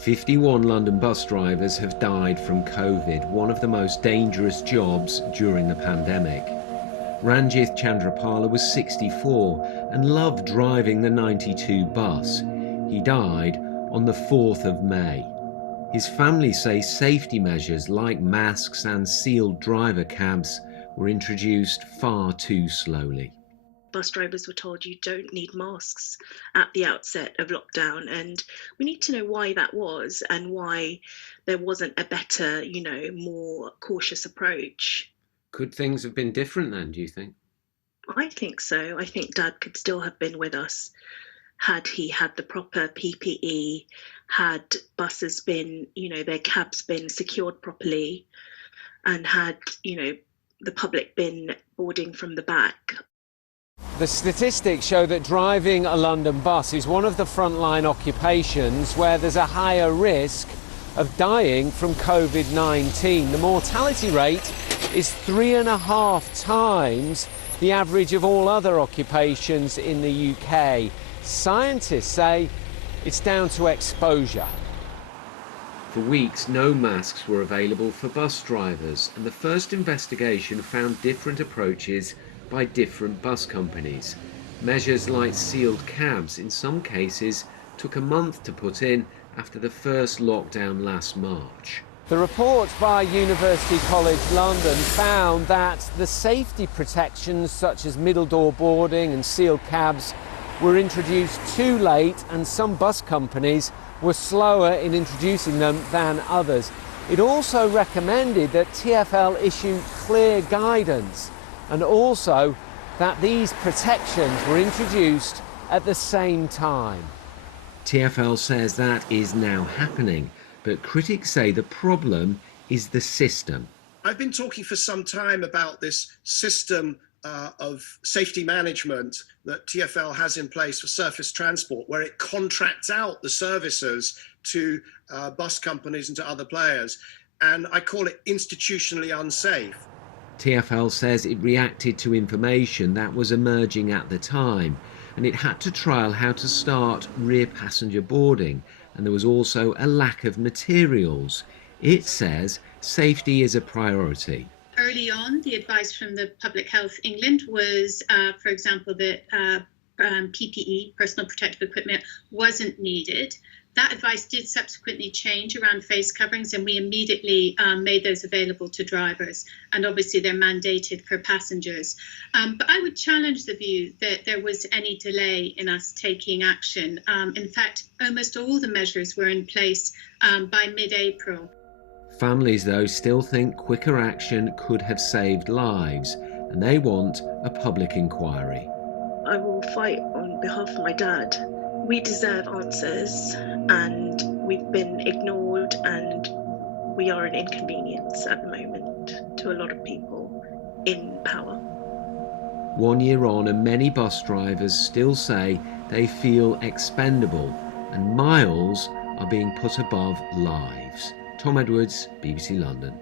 51 London bus drivers have died from COVID, one of the most dangerous jobs during the pandemic. Ranjith Chandrapala was 64 and loved driving the 92 bus. He died on the 4th of May. His family say safety measures like masks and sealed driver cabs were introduced far too slowly. Bus drivers were told you don't need masks at the outset of lockdown, and we need to know why that was and why there wasn't a better, more cautious approach. Could things have been different then, do you think? I think so. I think Dad could still have been with us had he had the proper PPE, had buses been, their cabs been secured properly, and had, the public been boarding from the back. The statistics show that driving a London bus is one of the frontline occupations where there's a higher risk of dying from COVID-19. The mortality rate is 3.5 times the average of all other occupations in the UK. Scientists say it's down to exposure. For weeks, no masks were available for bus drivers, and the first investigation found different approaches by different bus companies. Measures like sealed cabs in some cases took a month to put in after the first lockdown last March. The report by University College London found that the safety protections such as middle door boarding and sealed cabs were introduced too late, and some bus companies were slower in introducing them than others. It also recommended that TfL issue clear guidance, and also that these protections were introduced at the same time. TfL says that is now happening, but critics say the problem is the system. I've been talking for some time about this system of safety management that TfL has in place for surface transport, where it contracts out the services to bus companies and to other players. And I call it institutionally unsafe. TfL says it reacted to information that was emerging at the time, and it had to trial how to start rear passenger boarding, and there was also a lack of materials. It says safety is a priority. Early on, the advice from the Public Health England was, for example, that PPE, personal protective equipment, wasn't needed. That advice did subsequently change around face coverings, and we immediately made those available to drivers, and obviously they're mandated for passengers. But I would challenge the view that there was any delay in us taking action. In fact, almost all the measures were in place by mid-April. Families, though, still think quicker action could have saved lives, and they want a public inquiry. I will fight on behalf of my dad. We deserve answers, and we've been ignored, and we are an inconvenience at the moment to a lot of people in power. 1 year on, and many bus drivers still say they feel expendable, and miles are being put above lives. Tom Edwards, BBC London.